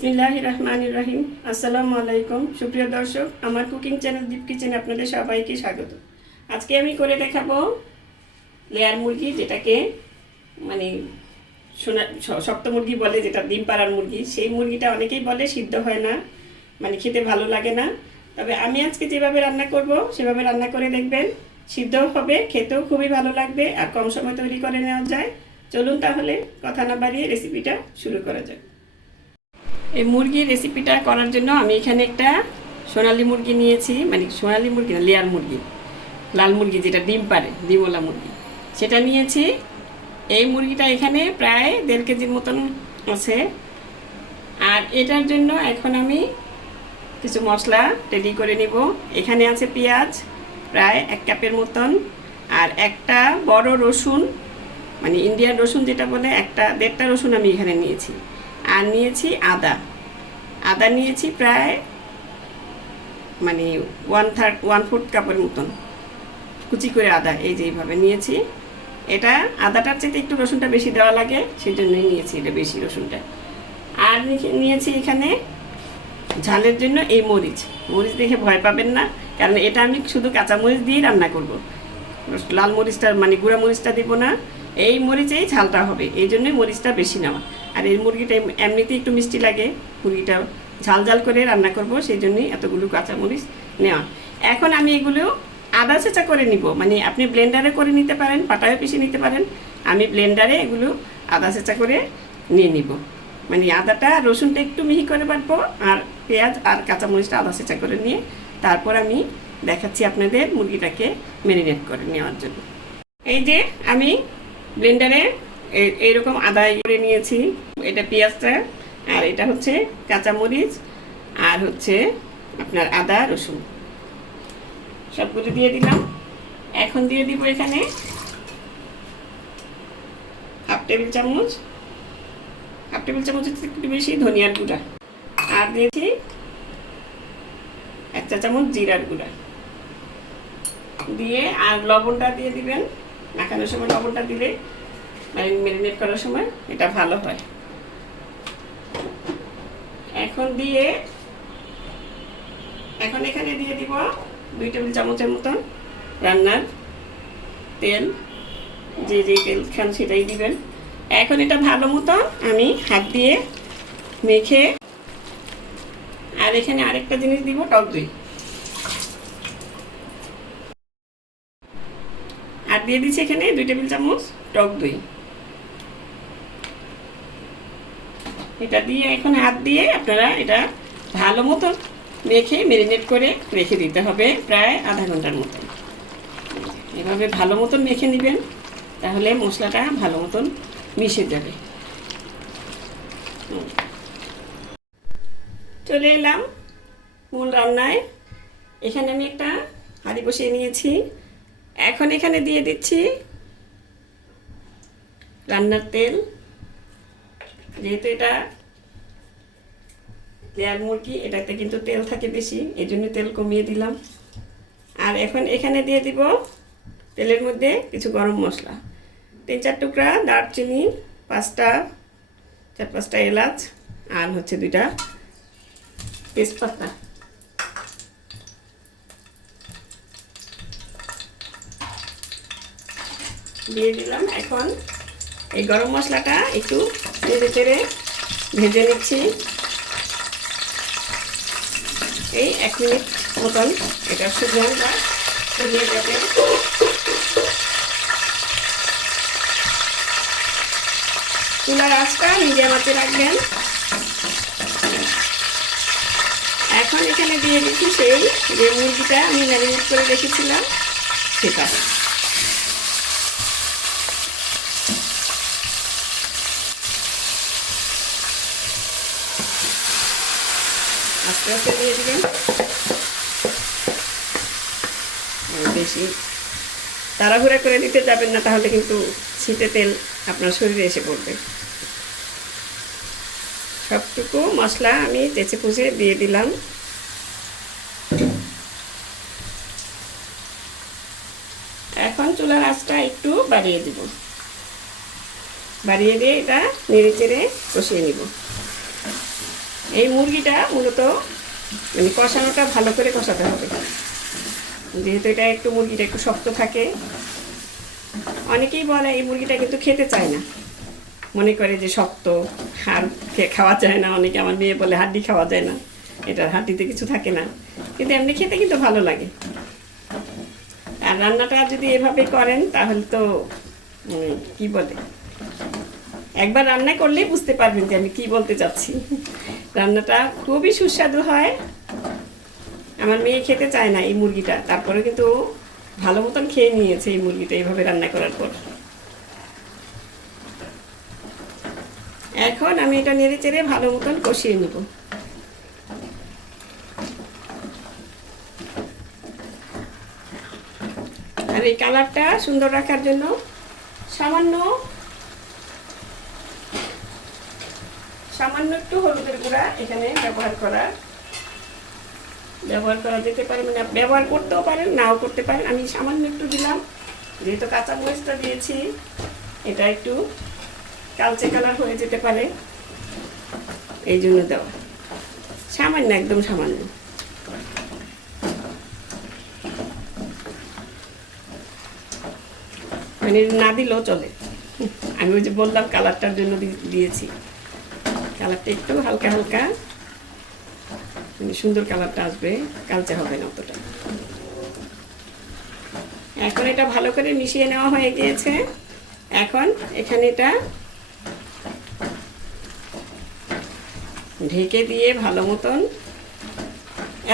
বিসমিল্লাহ রহমান রাহিম আসসালামু আলাইকুম। সুপ্রিয় দর্শক, আমার কুকিং চ্যানেল দীপ কিচেনে আপনাদের সবাইকে স্বাগত। আজকে আমি করে দেখাবো লেয়ার মুরগি, যেটাকে মানে সোনা শক্ত মুরগি বলে, যেটা ডিম পাড়ার মুরগি। সেই মুরগিটা অনেকেই বলে সিদ্ধ হয় না মানে খেতে ভালো লাগে না। তবে আমি আজকে যেভাবে রান্না করব, সেভাবে রান্না করে দেখবেন। সিদ্ধও হবে, খেতেও খুবই ভালো লাগবে, আর কম সময় তৈরি করে নেওয়া যায়। চলুন তাহলে কথা না বাড়িয়ে রেসিপিটা শুরু করা যাক। এই মুরগির রেসিপিটা করার জন্য আমি এখানে একটা সোনালি মুরগি নিয়েছি মানে সোনালি মুরগি না, লেয়ার মুরগি, লাল মুরগি যেটা ডিম পারে ডিমওয়ালা মুরগি। সেটা নিয়েছি। এই মুরগিটা এখানে প্রায় দেড় কেজির মতন আছে। আর এটার জন্য এখন আমি কিছু মশলা রেডি করে নিব। এখানে আছে পেঁয়াজ, প্রায় এক কাপের মতন। আর একটা বড় রসুন মানে ইন্ডিয়ান রসুন যেটা বলে, একটা, দেড়টা রসুন আমি এখানে নিয়েছি। আর নিয়েছি আদা। আদা নিয়েছি প্রায় মানে ওয়ান থার্ড ওয়ান ফোর্থ কাপের মতন। কুচি করে আদা, এই যে এইভাবে নিয়েছি। এটা আদাটার চাইতে একটু রসুনটা বেশি দেওয়া লাগে সেই জন্যই নিয়েছি এটা বেশি রসুনটা। আর নিয়েছি এখানে ঝালের জন্য এই মরিচ। মরিচ দেখে ভয় পাবেন না, কারণ এটা আমি শুধু কাঁচা মরিচ দিয়েই রান্না করব। লাল মরিচটা মানে গুঁড়া মরিচটা দিব না, এই মরিচেই ঝালটা হবে, এই জন্যই মরিচটা বেশি নেওয়া। আর এই মুরগিটা এমনিতেই একটু মিষ্টি লাগে। মুরগিটা ঝাল ঝাল করে রান্না করব, সেই জন্যই এতগুলো কাঁচা মরিচ নেওয়া। এখন আমি এগুলো আদা চেঁচা করে নিব। মানে আপনি ব্লেন্ডারে করে নিতে পারেন, পাটায় পিষে নিতে পারেন। আমি ব্লেন্ডারে এগুলো আদা চেঁচা করে নিয়ে নিব। মানে আদাটা রসুনটা একটু মিহি করে বাটবো আর পেঁয়াজ আর কাঁচামরিচটা আদা চেঁচা করে নিয়ে তারপর আমি দেখাচ্ছি আপনাদের মুরগিটাকে ম্যারিনেট করে নেওয়ার জন্য। এই যে আমি ব্লেন্ডারে এইরকম আদা করে নিয়েছি। এটা পেঁয়াজটা, আর এটা হচ্ছে কাঁচামরিচ, আর হচ্ছে আপনার আদা, রসুন। সবগুলো দিয়ে দিলাম। এখন দিয়ে দিব এখানে হাফ টেবিল চামচ। হাফ টেবিল চামচ থেকে একটু বেশি ধনিয়ার গুঁড়া। আর দিয়েছি এক চা চামচ জিরার গুঁড়া। দিয়ে আর লবণটা দিয়ে দিবেন। মাখানোর সময় লবণটা দিলে ম্যারিনেট করার সময় এটা ভালো হয়। এখন দিয়ে, এখন এখানে দিয়ে দিব দুই টেবিল চামচের মতন রান্নার তেল। যে যে তেল খান সেটাই দিবেন। এখন এটা ভালো মতো আমি হাত দিয়ে মেখে, আর এখানে আরেকটা জিনিস দিব, টক দই। আর দিয়ে দিচ্ছি এখানে দুই টেবিল চামচ টক দই। এটা দিয়ে এখন হাত দিয়ে আপনারা এটা ভালো মতো মেখে মেরিনেট করে রেখে দিতে হবে প্রায় আধা ঘণ্টার মতো। এভাবে ভালো মতন মেখে নেবেন, তাহলে মশলাটা ভালো মতন মিশে যাবে। চলে এলাম মূল রান্নায়। এখানে আমি একটা হাঁড়ি বসিয়ে নিয়েছি। এখন এখানে দিয়ে দিচ্ছি রান্নার তেল। যেহেতু এটা লেয়ার মুরগি, এটাতে কিন্তু তেল থাকে বেশি এই জন্য তেল কমিয়ে দিলাম। আর এখন এখানে দিয়ে দিব তেলের মধ্যে কিছু গরম মশলা। তিন চার টুকরা দারচিনি, পাঁচটা, চার পাঁচটা এলাচ, আর হচ্ছে দুইটা তেজপাতা। দিয়ে দিলাম এখন এই গরম মশলাটা একটু নেড়ে চেড়ে ভেজে নিচ্ছি। এই এক মিনিট মতন এটা সুগন্ধটা ছড়িয়ে যাবে। চুলার আঁচটা নিজের মাঝে রাখবেন। এখন এখানে দিয়ে দিচ্ছি সেই যে মুরগিটা আমি ম্যারিনেট করে রেখেছিলাম, সেটা। আস্তে দিয়ে দিবেন। বেশি তাড়াহুড়া করে দিতে যাবেন না, তাহলে কিন্তু ছিটে তেল আপনার শরীরে এসে পড়বে। সবটুকু মশলা আমি চেঁচে পুষে দিয়ে দিলাম। এখন চুলার আঁচটা একটু বাড়িয়ে দিব। বাড়িয়ে দিয়ে এটা নেড়ে চেড়ে কষিয়ে নিব। এই মুরগিটা মূলত মানে কষানোটা ভালো করে কষাতে হবে। যেহেতু এটা একটু মুরগিটা একটু শক্ত থাকে, অনেকেই বলে এই মুরগিটা কিন্তু খেতে চায় না। মনে করে যে শক্ত হাড় খাওয়া যায় না। অনেকে আমার মেয়ে বলে হাড্ডি খাওয়া যায় না। এটার হাড্ডিতে কিছু থাকে না। কিন্তু এমনি খেতে কিন্তু ভালো লাগে। আর রান্নাটা যদি এভাবে করেন, তাহলে তো কি বলে? একবার রান্না করলেই বুঝতে পারবেন যে আমি কি বলতে চাচ্ছি। রান্নাটা খুবই সুস্বাদু হয়। আমার মেয়ে খেতে চায় না এই মুরগিটা। তারপরে কিন্তু ভালো মতন খেয়ে নিয়েছে এই মুরগিটা এইভাবে রান্না করার পর। এখন আমি এটা নেড়ে চেড়ে ভালো মতন কষিয়ে নেব। আর এই কালারটা সুন্দর রাখার জন্য সামান্য সামান্য একটু হলুদের গুঁড়া এখানে ব্যবহার করা। ব্যবহার করা যেতে পারে মানে ব্যবহার করতেও পারেন, নাও করতে পারেন। আমি সামান্য একটু দিলাম, যেহেতু কাঁচা মরিচটা দিয়েছি, এটা একটু কালচে কালার হয়ে যেতে পারে। এই জন্য দেওয়া। সামান্য, একদম সামান্য। মানে না দিলেও চলে। আমি ওই যে বললাম, কালারটার জন্য দিয়েছি। কালারটা একটু হালকা হালকা। সুন্দর কালারটা আসবে, কালচে হবে না অতটা। এখন এটা ভালো করে মিশিয়ে নেওয়া হয়ে গিয়েছে। এখন এখানে এটা ঢেকে দিয়ে ভালো মতন,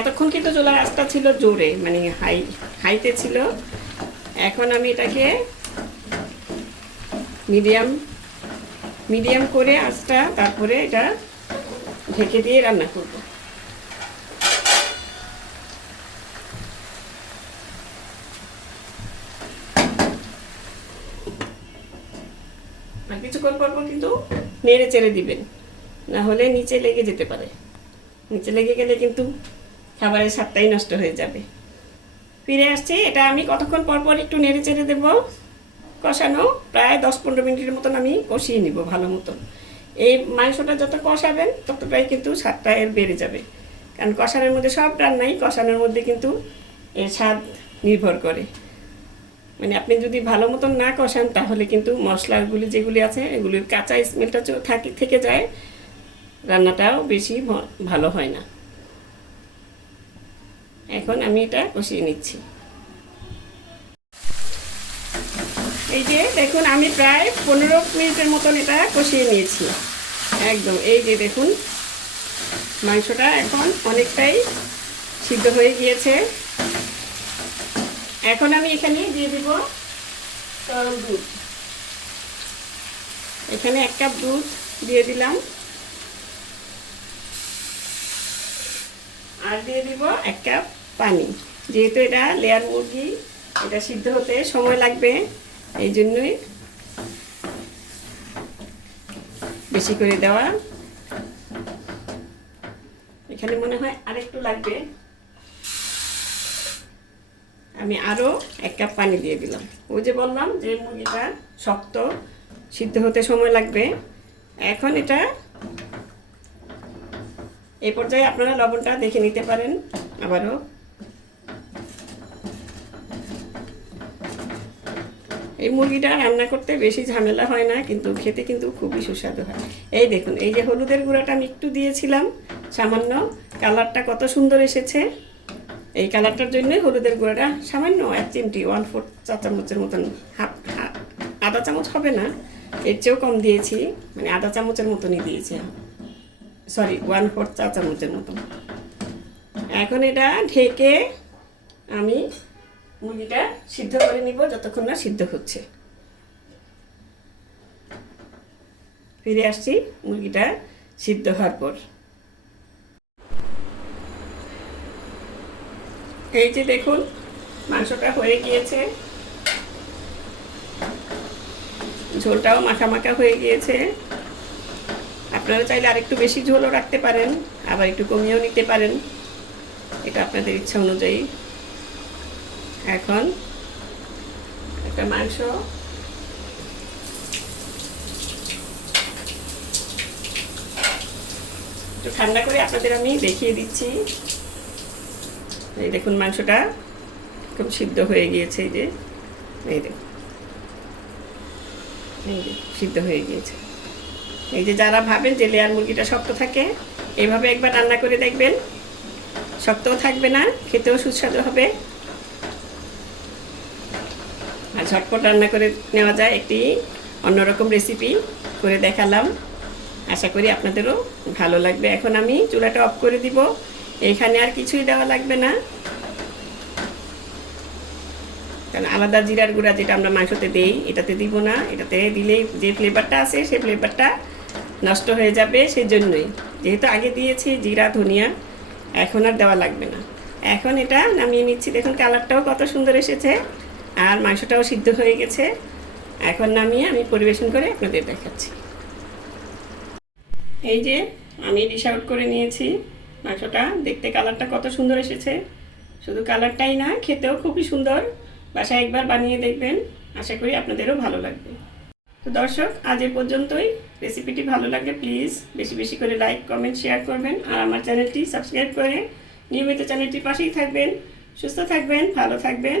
এতক্ষণ কিন্তু চুলার আঁচটা ছিল জোরে মানে হাই, হাইতে ছিল। এখন আমি এটাকে মিডিয়াম মিডিয়াম করে আঁচটা তারপরে এটা ঢেকে দিয়ে রান্না করব। আর কিছুক্ষণ পর কিন্তু নেড়ে চেড়ে দিবেন। না হলে নিচে লেগে যেতে পারে। নিচে লেগে গেলে কিন্তু খাবারের স্বাদটাই নষ্ট হয়ে যাবে। ফিরে আসছি, এটা আমি কতক্ষণ পর পর একটু নেড়ে চেড়ে দেবো? কষানো, প্রায় দশ পনেরো মিনিটের মতন আমি কষিয়ে নিব ভালো মতন। এই মাংসটা যত কষাবেন, ততটাই কিন্তু স্বাদটা এর বেড়ে যাবে। কারণ কষানোর মধ্যে সব রান্নাই কষানোর মধ্যে কিন্তু এর স্বাদ নির্ভর করে। মানে আপনি যদি ভালো মতন না কষান, তাহলে কিন্তু মশলাগুলি যেগুলি আছে, এগুলির কাঁচা স্মেলটা থাকে থেকে যায়, রান্নাটাও বেশি ভালো হয় না। এখন আমি এটা কষিয়ে নিচ্ছি। এই যে দেখুন, আমি প্রায় পনেরো মিনিটের মতন এটা কষিয়ে নিয়েছি। একদম, এই যে দেখুন, মাংসটা এখন অনেকটাই সিদ্ধ হয়ে গিয়েছে। এখন আমি এখানে দিয়ে দিব দুধ। এখানে এক কাপ দুধ দিয়ে দিলাম। আর দিয়ে দিব এক কাপ পানি। যেহেতু এটা লেয়ার মুরগি, এটা সিদ্ধ হতে সময় লাগবে। এই জন্যই বেশি করে দেওয়া। এখানে মনে হয় আরেকটু লাগবে। আমি আরও এক কাপ পানি দিয়ে দিলাম। ওই যে বললাম যে মুরগিটা শক্ত, সিদ্ধ হতে সময় লাগবে। এখন এটা এই পর্যায়ে আপনারা লবণটা দেখে নিতে পারেন। আবারও এই মুরগিটা রান্না করতে বেশি ঝামেলা হয় না, কিন্তু খেতে কিন্তু খুবই সুস্বাদু হয়। এই দেখুন, এই যে হলুদের গুঁড়াটা আমি একটু দিয়েছিলাম, সামান্য। কালারটা কত সুন্দর এসেছে। এই কালারটার জন্যই হলুদের গুঁড়াটা সামান্য এক চিমটি ওয়ান ফোর চা চামচের মতন, হাফ আধা চামচ হবে না, এর চেয়েও কম দিয়েছি মানে আধা চামচের মতনই দিয়েছি সরি ওয়ান ফোর চা চামচের মতন। এখন এটা ঢেকে আমি মুরগিটা সিদ্ধ করে নিব যতক্ষণ না সিদ্ধ হচ্ছে। ফিরে আসছি মুরগিটা সিদ্ধ হওয়ার পর। এই যে দেখুন, মাংসটা হয়ে গিয়েছে। ঝোলটাও মাখা মাখা হয়ে গিয়েছে। আপনারা চাইলে আরেকটু বেশি ঝোলও রাখতে পারেন, আবার একটু কমিয়েও নিতে পারেন। এটা আপনাদের ইচ্ছা অনুযায়ী। এখন একটা মাংস। একটু ঠান্ডা করে আপনাদের আমি দেখিয়ে দিচ্ছি। এই দেখুন মাংসটা খুব সিদ্ধ হয়ে গিয়েছে, এই যে। এই দেখুন। এই যে, সিদ্ধ হয়ে গিয়েছে। এই যে যারা ভাবেন যে লেয়ার মুরগিটা শক্ত থাকে এইভাবে একবার রান্না করে দেখবেন। শক্তও থাকবে না, খেতেও সুস্বাদু হবে। ঝটপট রান্না করে নেওয়া যায় একটি অন্যরকম রেসিপি করে দেখালাম। আশা করি আপনাদেরও ভালো লাগবে। এখন আমি চুলাটা অফ করে দিব। এখানে আর কিছুই দেওয়া লাগবে না। কারণ আলাদা জিরার গুঁড়া যেটা আমরা মাংসতে দেই, এটাতে দিব না। এটাতে দিলেই যে ফ্লেভারটা আছে সেই ফ্লেভারটা নষ্ট হয়ে যাবে সেই জন্যই যেহেতু আগে দিয়েছি জিরা, ধনিয়া, এখন আর দেওয়া লাগবে না। এখন এটা নামিয়ে নিচ্ছি। দেখুন কালারটাও কত সুন্দর এসেছে। আর মাংসটাও সিদ্ধ হয়ে গেছে। এখন নামিয়ে আমি পরিবেশন করে আপনাদের দেখাচ্ছি। এই যে আমি ডিশ আউট করে নিয়েছি মাংসটা। দেখতে কালারটা কত সুন্দর এসেছে। শুধু কালারটাই না খেতেও খুবই সুন্দর। বাসায় একবার বানিয়ে দেখবেন। আশা করি আপনাদেরও ভালো লাগবে। তো দর্শক, আজ এ পর্যন্তই। রেসিপিটি ভালো লাগলে প্লিজ বেশি বেশি করে লাইক কমেন্ট শেয়ার করবেন। আর আমার চ্যানেলটি সাবস্ক্রাইব করে নিয়মিত চ্যানেলটির পাশেই থাকবেন। সুস্থ থাকবেন, ভালো থাকবেন।